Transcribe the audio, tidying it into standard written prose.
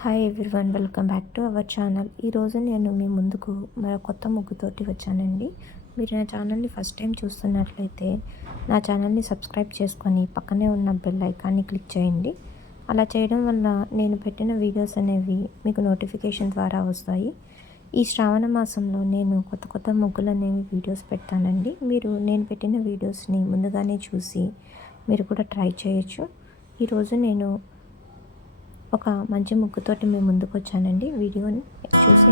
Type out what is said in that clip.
Hi everyone, welcome back to our channel. ఈరోజు నేను మీ ముందుకు మరో కొత్త ముగ్గుతోటి వచ్చానండి. మీరు నా ఛానల్ని ఫస్ట్ టైం చూస్తున్నట్లయితే నా ఛానల్ని సబ్స్క్రైబ్ చేసుకొని పక్కనే ఉన్న బెల్ ఐకాన్ని క్లిక్ చేయండి. అలా చేయడం వల్ల నేను పెట్టిన వీడియోస్ అనేవి మీకు నోటిఫికేషన్ ద్వారా వస్తాయి. ఈ శ్రావణ మాసంలో నేను కొత్త కొత్త ముగ్గులు అనేవి వీడియోస్ పెడతానండి. మీరు నేను పెట్టిన వీడియోస్ని ముందుగానే చూసి మీరు కూడా ట్రై చేయొచ్చు. ఈరోజు నేను ఒక మంచి ముగ్గుతోటి మీ ముందుకు వచ్చానండి. వీడియోని చూసి